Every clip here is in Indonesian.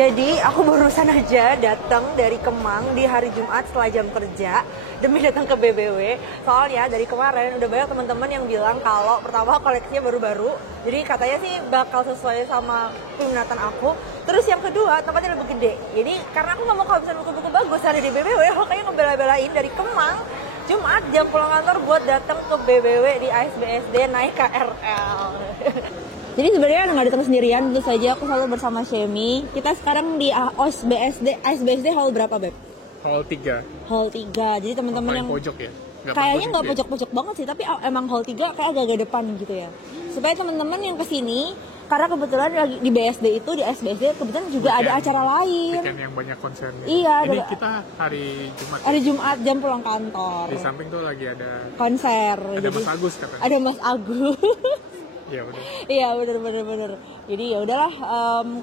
Jadi aku barusan aja datang dari Kemang di hari Jumat setelah jam kerja demi datang ke BBW. Soalnya dari kemarin udah banyak teman-teman yang bilang kalau pertama koleksinya baru-baru, jadi katanya sih bakal sesuai sama peminatan aku. Terus yang kedua tempatnya lebih gede. Jadi karena aku nggak mau kehabisan buku-buku bagus ada di BBW, aku kayaknya ngebela-belain dari Kemang Jumat jam pulang kantor buat datang ke BBW di ASBSD naik KRL. Jadi sebenarnya nggak datang sendirian, tentu saja aku selalu bersama Shemi. Kita sekarang di ASBSD hall berapa, Beb? Hall 3. Hall 3. Jadi teman-teman yang pojok ya? Kayaknya nggak pojok-pojok banget sih, tapi emang hall 3 kayak agak-agak depan gitu ya. Supaya teman-teman yang kesini, karena kebetulan lagi di BSD itu, di ASBSD kebetulan juga ada acara lain. Weekend yang banyak konsernya. Iya. Ini kita hari Jumat. Hari Jumat jam pulang kantor. Di samping tuh lagi ada konser. Ada Mas Agus katanya. Ada Mas Agus. Iya benar. Iya benar. Jadi ya udahlah,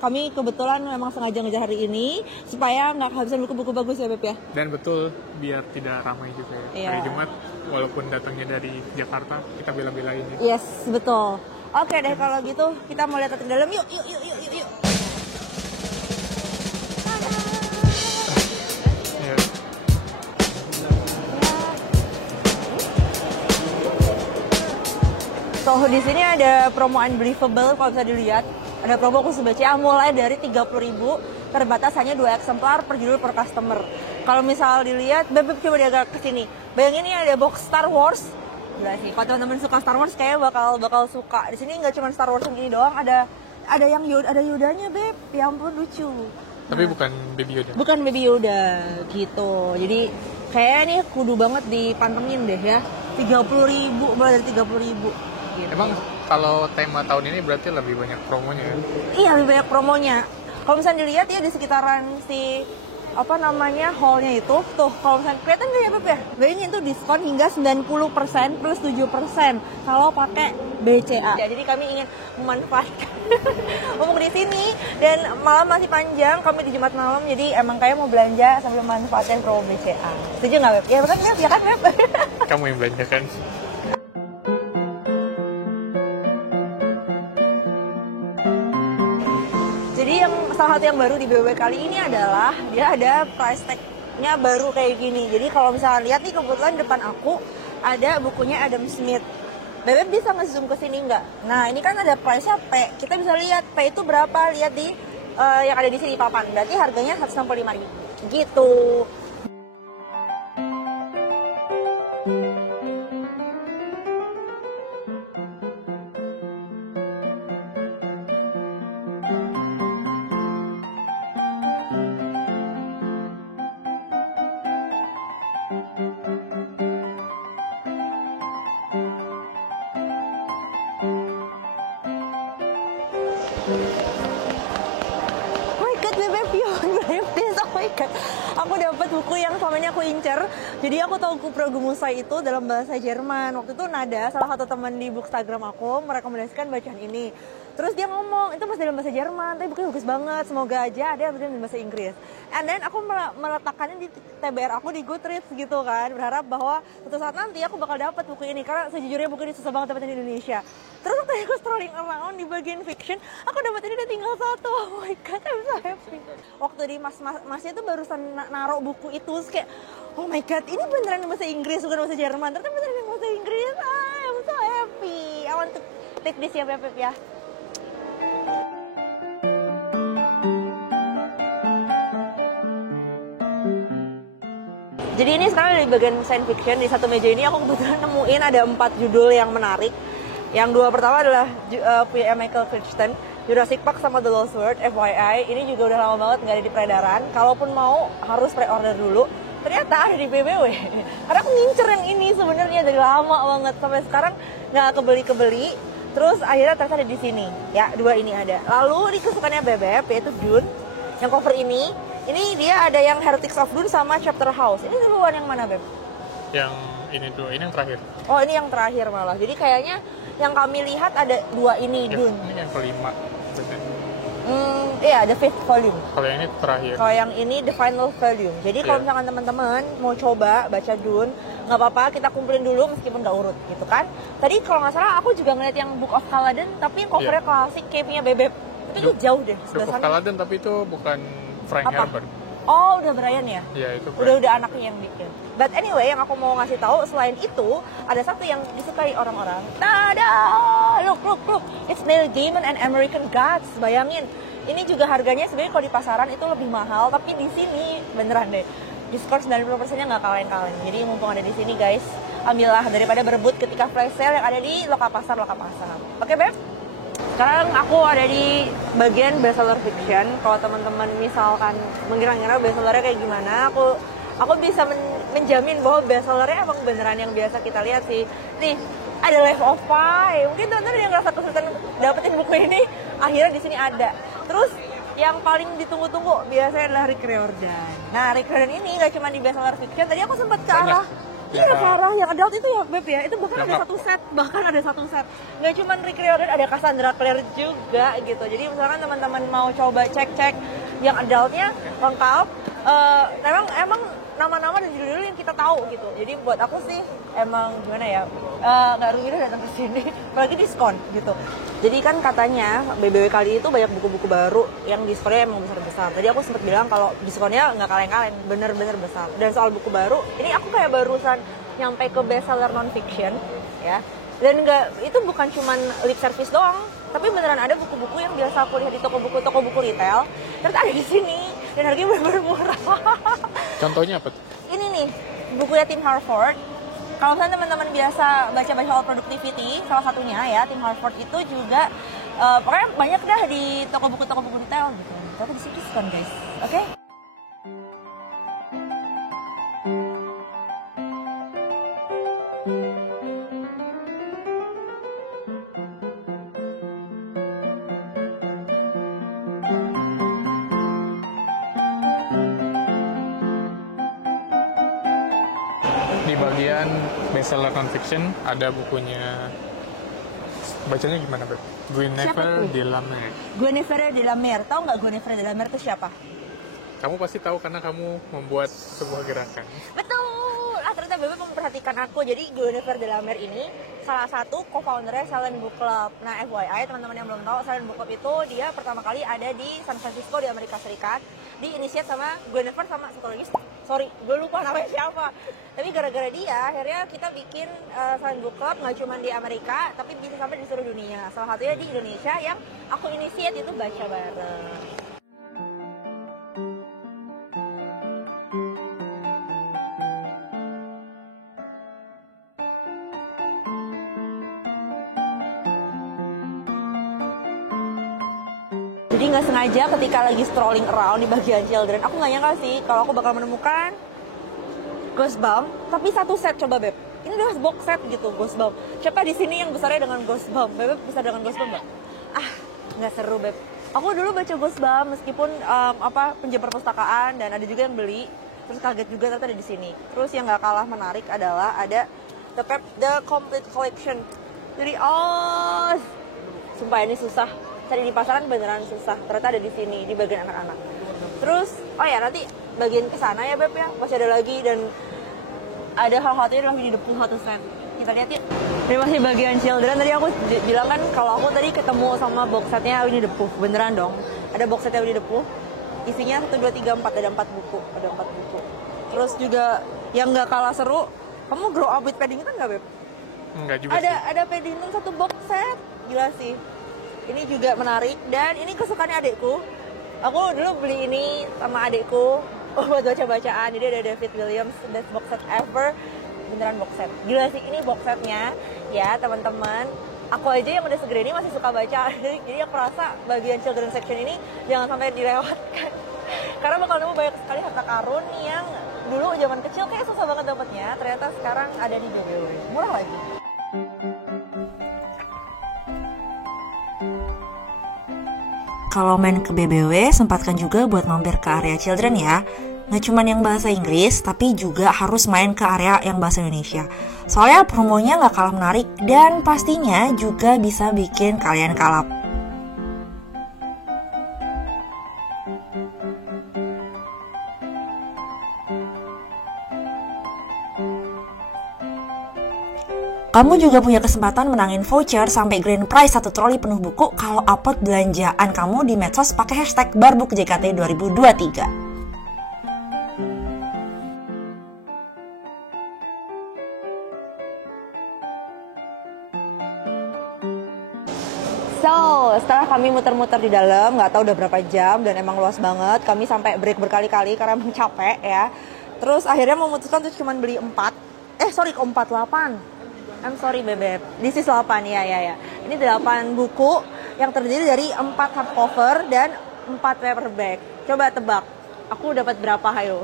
kami kebetulan memang sengaja ngejar hari ini supaya nggak kehabisan buku-buku bagus ya, Beb ya. Dan betul biar tidak ramai juga ya. Iya. Hari Jumat walaupun datangnya dari Jakarta kita bela-belain ya. Yes, betul. Oke deh kalau gitu kita mau lihat ke dalam yuk. Iya. So di sini ada promo Unbelievable, kalau bisa dilihat ada promo khusus BCA mulai dari 30.000, terbatas hanya 2 eksemplar per judul per customer. Kalau misal dilihat, Beb coba dia agak ke sini. Bayangin ini ada box Star Wars. Gila sih, kalau teman-teman suka Star Wars kayaknya bakal suka. Di sini nggak cuma Star Wars yang ini doang, ada yang Yoda-nya, Beb. Ya ampun lucu. Tapi bukan Baby Yoda. Bukan Baby Yoda gitu. Jadi kayaknya nih kudu banget dipantengin deh ya. 30.000, mulai dari 30.000. Gitu. Emang kalau tema tahun ini berarti lebih banyak promonya ya? Iya, lebih banyak promonya. Kalau misalnya dilihat ya di sekitaran si hallnya itu tuh, kalau misalnya kelihatan nggak ya, Beb ya? Bayangin tuh diskon hingga 90% plus 7% kalau pakai BCA. Jadi kami ingin memanfaatkan ngomong di sini dan malam masih panjang, kami di Jumat malam, jadi emang kayak mau belanja sambil memanfaatkan promo BCA. Setuju nggak, Beb? Ya kan, Beb? Ya kan, Beb? Kamu yang belanja kan? Jadi salah satu yang baru di BBW kali ini adalah dia ada price tag-nya baru kayak gini. Jadi kalau misalnya lihat nih kebetulan depan aku ada bukunya Adam Smith. Bebek bisa nge-zoom ke sini nggak? Nah ini kan ada price-nya P. Kita bisa lihat P itu berapa. Lihat di yang ada di sini papan. Berarti harganya 165.000 gitu. Aku dapat buku yang selama ini aku incer. Jadi aku tahu Kupro Gemusai itu dalam bahasa Jerman. Waktu itu Nada, salah satu teman di Bookstagram aku, merekomendasikan bacaan ini. Terus dia ngomong, itu masih dalam bahasa Jerman, tapi bukunya bagus banget. Semoga aja ada yang dalam bahasa Inggris. And then aku meletakkannya di TBR aku di Goodreads gitu kan. Berharap bahwa suatu saat nanti aku bakal dapat buku ini. Karena sejujurnya buku ini susah banget dapetin di Indonesia. Terus waktu aku scrolling around di bagian fiction, aku dapat ini udah tinggal 1. Oh my god, I'm so happy. Waktu di masnya tuh barusan naruh buku itu, terus kayak, oh my god, ini beneran bahasa Inggris, bukan bahasa Jerman. Ternyata beneran bahasa Inggris. I'm so happy. I want to take this ya, Beb ya. Jadi ini sekarang di bagian science fiction, di satu meja ini aku kebetulan nemuin ada 4 judul yang menarik. Yang 2 pertama adalah punya Michael Crichton, Jurassic Park sama The Lost World, FYI. Ini juga udah lama banget nggak ada di peredaran. Kalaupun mau harus pre-order dulu. Ternyata ada di BBW. Karena aku ngincer yang ini sebenarnya dari lama banget. Sampai sekarang nggak kebeli-kebeli. Terus akhirnya ternyata ada di sini. Ya, 2 ini ada. Lalu di kesukaannya Bebek, yaitu Dune. Yang cover ini dia ada yang Heretics of Dune sama Chapter House. Ini duluan yang mana, Beb? Yang ini tuh, ini yang terakhir. Oh, ini yang terakhir malah. Jadi kayaknya yang kami lihat ada 2 ini, ya, Dune. Ini yang kelima. Iya, the 5th volume. Kalau yang ini terakhir. Kalau yang ini the final volume. Jadi kalau misalkan teman-teman mau coba baca Dune, nggak apa-apa, kita kumpulin dulu meskipun nggak urut, gitu kan. Tadi kalau nggak salah aku juga ngeliat yang Book of Caladan, tapi yang covernya klasik, kayak punya Bebek. Tapi itu jauh deh sebelah Duke of sana. Caledon, tapi itu bukan Frank Apa? Herbert. Oh, udah Brian ya? Iya, itu Udah anaknya yang bikin. But anyway, yang aku mau ngasih tahu selain itu, ada satu yang disukai orang-orang. Tada! Look. It's Neil Gaiman and American Gods. Bayangin, ini juga harganya sebenarnya kalau di pasaran itu lebih mahal, tapi di sini beneran deh. Diskon 90%-nya nggak kaleng-kaleng. Jadi mumpung ada di sini guys, ambillah daripada berebut ketika flash sale yang ada di Loka Pasar. Oke, Beb? Sekarang aku ada di bagian bestseller fiction. Kalau teman-teman misalkan mengira-ngira bestsellernya kayak gimana, aku bisa menjamin bahwa bestsellernya emang beneran yang biasa kita lihat sih. Nih, ada Life of Pi. Mungkin teman-teman yang ngerasa kesulitan dapetin buku ini, akhirnya di sini ada. Terus yang paling ditunggu-tunggu biasanya adalah Rick Riordan. Nah, Rick Riordan ini nggak cuma di bestseller fiction. Tadi aku sempat ke arah iya, Farah yang adult itu ya, Beb ya. Itu bahkan ada satu set. Nggak cuma Rick Riordan, ada Cassandra Clare juga gitu. Jadi misalkan teman-teman mau coba cek-cek yang adultnya lengkap, emang nama-nama dan judul-judul yang kita tahu gitu. Jadi buat aku sih emang gimana ya, nggak rugi deh datang ke sini, apalagi diskon gitu. Jadi kan katanya BBW kali itu banyak buku-buku baru yang diskonnya emang besar-besar. Tadi aku sempat bilang kalau diskonnya nggak kaleng-kaleng, bener-bener besar. Dan soal buku baru, ini aku kayak barusan nyampe ke bestseller non-fiction ya. Dan itu bukan cuman lip service doang, tapi beneran ada buku-buku yang biasa aku lihat di toko buku retail, ternyata ada di sini dan harganya bener-bener murah. Contohnya apa? Ini nih, bukunya Tim Harford. Kalau misalnya teman-teman biasa baca-baca soal productivity, salah satunya ya, Tim Harford itu juga pokoknya banyak dah di toko buku retail gitu. Tapi di situ diskon guys, oke? Di bagian bestseller non-fiction ada bukunya, bacanya gimana, Beb? Guinevere de la Mer. Guinevere de la Mer, tahu nggak Guinevere de la Mer itu siapa? Kamu pasti tahu karena kamu membuat sebuah gerakan. Betul! Ternyata Bebe memperhatikan aku. Jadi Guinevere de la Mer ini salah satu co-foundernya Silent Book Club. Nah, FYI, teman-teman yang belum tahu, Silent Book Club itu dia pertama kali ada di San Francisco di Amerika Serikat. Diinisiat sama Guinevere sama satu lagi, sorry, gue lupa namanya siapa. Tapi gara-gara dia, akhirnya kita bikin Silent Book Club nggak cuma di Amerika, tapi bisa sampai di seluruh dunia. Salah satunya di Indonesia yang aku inisiat itu Baca Bareng. Jadi nggak sengaja ketika lagi strolling around di bagian children, aku nggak nyangka sih kalau aku bakal menemukan Ghostbump, tapi satu set. Coba Beb, ini udah box set gitu Ghostbump. Siapa di sini yang besarnya dengan Ghostbump? Beb bisa dengan Ghostbump nggak? Nggak seru Beb. Aku dulu baca Ghostbump meskipun pinjam perpustakaan dan ada juga yang beli. Terus kaget juga ternyata ada di sini. Terus yang nggak kalah menarik adalah ada The Complete Collection. Jadi sumpah ini susah. Cari di pasaran beneran susah. Ternyata ada di sini di bagian anak-anak. Terus nanti bagian kesana ya Beb ya, masih ada lagi dan ada hal-halnya adalah Winnie the Pooh satu set. Kita lihat yuk. Ini masih bagian children. Tadi aku bilang kan kalau aku tadi ketemu sama box setnya Winnie the Pooh. Beneran dong. Ada box setnya Winnie the Pooh. Isinya 1, 2, 3, 4. Ada 4 buku. Terus juga yang nggak kalah seru, kamu Grow Up with Paddington nggak Beb? Enggak juga sih. Ada Paddington satu box set. Gila sih. Ini juga menarik dan ini kesukaannya adikku. Aku dulu beli ini sama adikku buat baca-bacaan. Jadi ada David Williams, best box set ever. Beneran box set. Gila sih ini box setnya ya teman-teman. Aku aja yang udah segede ini masih suka baca. Jadi aku rasa bagian children section ini jangan sampai dilewatkan. Karena bakal nemu banyak sekali harta karun yang dulu zaman kecil kayak susah banget dapetnya. Ternyata sekarang ada di BBW. Murah lagi. Kalau main ke BBW, sempatkan juga buat mampir ke area children ya. Nggak cuma yang bahasa Inggris, tapi juga harus main ke area yang bahasa Indonesia. Soalnya promonya nggak kalah menarik dan pastinya juga bisa bikin kalian kalap. Kamu juga punya kesempatan menangin voucher sampai grand prize 1 troli penuh buku kalau upload belanjaan kamu di medsos pakai hashtag #BarBookJKT 2023. So, setelah kami muter-muter di dalam, nggak tahu udah berapa jam dan emang luas banget. Kami sampai break berkali-kali karena emang capek ya. Terus akhirnya memutuskan tuh cuma beli 4. 8. I'm sorry bebek, this is 8 ya. Ini 8 buku yang terdiri dari 4 hardcover dan 4 paperback. Coba tebak, aku dapat berapa hayo?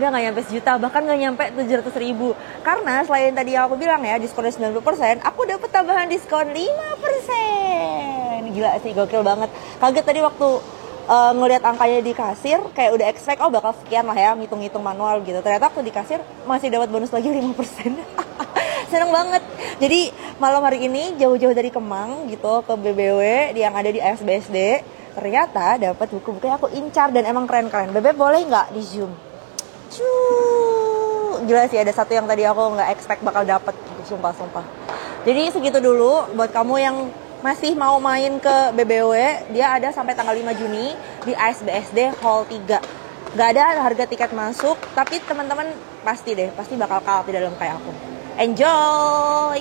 Nggak nyampe sejuta, bahkan nggak nyampe 700.000. Karena selain tadi yang aku bilang ya, diskonnya 90%, aku dapat tambahan diskon 5%. Gila sih, gokil banget. Kaget tadi waktu ngelihat angkanya di kasir, kayak udah expect, oh bakal sekian lah ya, ngitung-ngitung manual gitu. Ternyata waktu di kasir masih dapat bonus lagi 5%. Seneng banget. Jadi malam hari ini jauh-jauh dari Kemang gitu ke BBW yang ada di ASBSD. Ternyata dapat buku-buku yang aku incar dan emang keren-keren. Bebek boleh nggak di zoom? Gila sih, ada satu yang tadi aku nggak expect bakal dapet. Sumpah. Jadi segitu dulu buat kamu yang masih mau main ke BBW. Dia ada sampai tanggal 5 Juni di ASBSD Hall 3. Gak ada harga tiket masuk, tapi teman-teman pasti bakal kalap di dalam kayak aku. Enjoy!